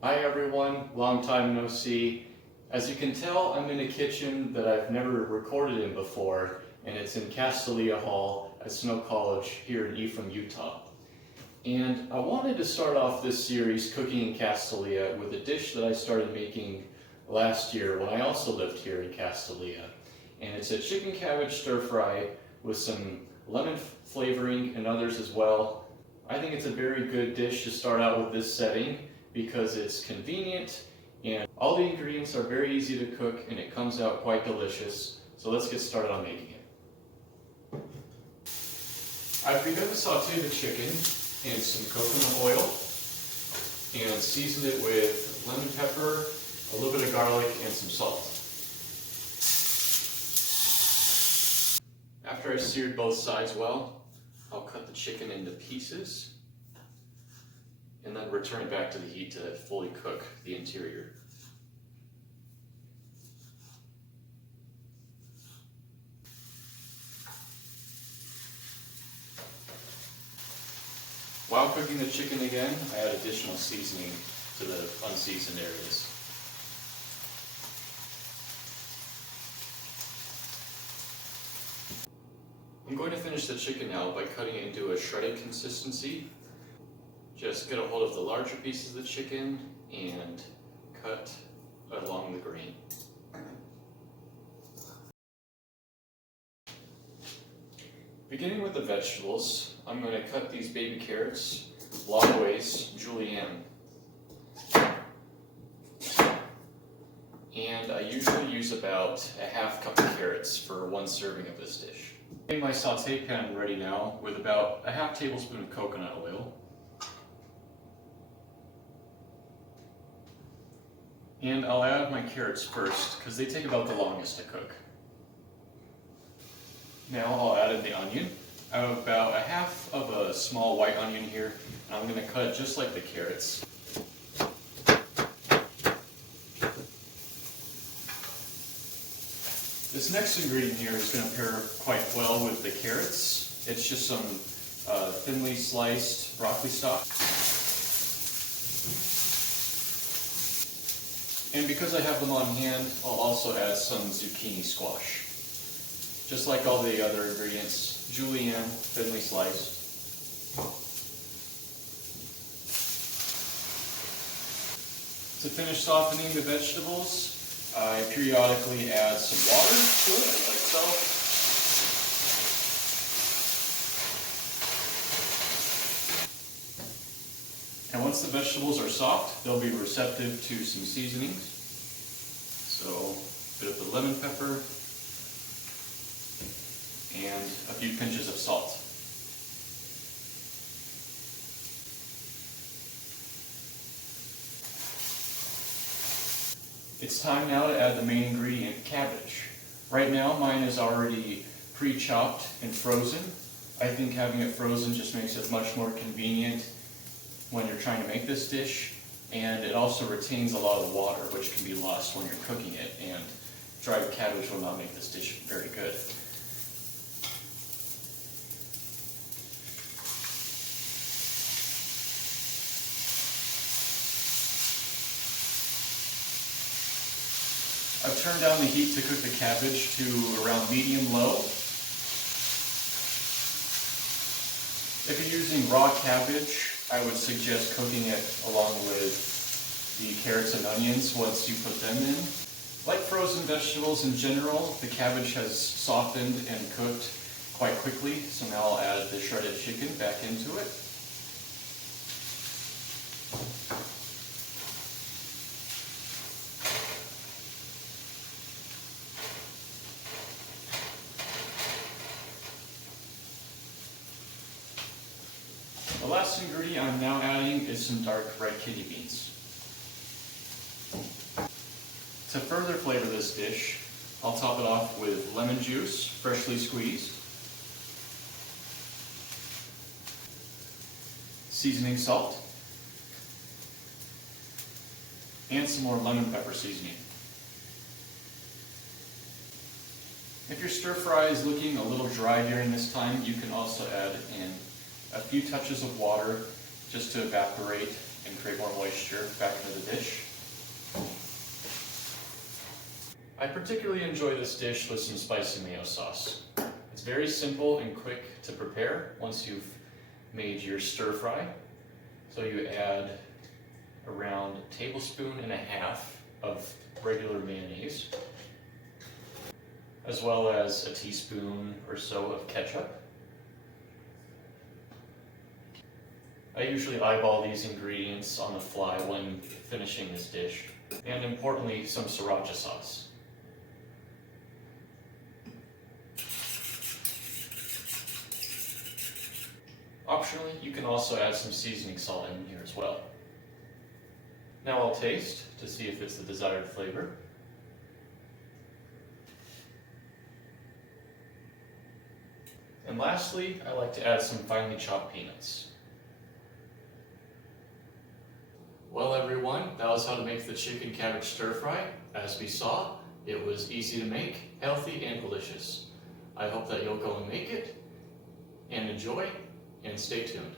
Hi everyone, long time no see. As you can tell, I'm in a kitchen that I've never recorded in before, and it's in Castilleja Hall at Snow College here in Ephraim, Utah. And I wanted to start off this series, Cooking in Castilleja, with a dish that I started making last year when I also lived here in Castilleja. And it's a chicken cabbage stir fry with some lemon flavoring and others as well. I think it's a very good dish to start out with this setting because it's convenient and all the ingredients are very easy to cook and it comes out quite delicious. So let's get started on making it. I've begun to saute the chicken in some coconut oil and season it with lemon pepper, a little bit of garlic, and some salt. After I've seared both sides well, I'll cut the chicken into pieces and then return it back to the heat to fully cook the interior. While cooking the chicken again, I add additional seasoning to the unseasoned areas. I'm going to finish the chicken now by cutting it into a shredded consistency. Just get a hold of the larger pieces of the chicken and cut along the grain. Beginning with the vegetables, I'm going to cut these baby carrots long ways, julienne. And I usually use about a half cup of carrots for one serving of this dish. Getting my saute pan ready now with about a half tablespoon of coconut oil. And I'll add my carrots first because they take about the longest to cook. Now I'll add in the onion. I have about a half of a small white onion here, and I'm going to cut it just like the carrots. This next ingredient here is going to pair quite well with the carrots. It's just some thinly sliced broccoli stock. And because I have them on hand, I'll also add some zucchini squash. Just like all the other ingredients, julienne, thinly sliced. To finish softening the vegetables, I periodically add some water to it, like so. And once the vegetables are soft, they'll be receptive to some seasonings. So, a bit of the lemon pepper and a few pinches of salt. It's time now to add the main ingredient, cabbage. Right now mine is already pre-chopped and frozen. I think having it frozen just makes it much more convenient when you're trying to make this dish, and it also retains a lot of water which can be lost when you're cooking it, and dried cabbage will not make this dish very good. I've turned down the heat to cook the cabbage to around medium-low. If you're using raw cabbage, I would suggest cooking it along with the carrots and onions once you put them in. Like frozen vegetables in general, the cabbage has softened and cooked quite quickly, so now I'll add the shredded chicken back into it. The last ingredient I'm now adding is some dark red kidney beans. To further flavor this dish, I'll top it off with lemon juice, freshly squeezed, seasoning salt, and some more lemon pepper seasoning. If your stir fry is looking a little dry during this time, you can also add in a few touches of water just to evaporate and create more moisture back into the dish. I particularly enjoy this dish with some spicy mayo sauce. It's very simple and quick to prepare once you've made your stir fry. So you add around 1.5 tablespoons of regular mayonnaise, as well as a teaspoon or so of ketchup. I usually eyeball these ingredients on the fly when finishing this dish. And importantly, some sriracha sauce. Optionally, you can also add some seasoning salt in here as well. Now I'll taste to see if it's the desired flavor. And lastly, I like to add some finely chopped peanuts. Well everyone, that was how to make the chicken cabbage stir fry. As we saw, it was easy to make, healthy and delicious. I hope that you'll go and make it and enjoy, and stay tuned.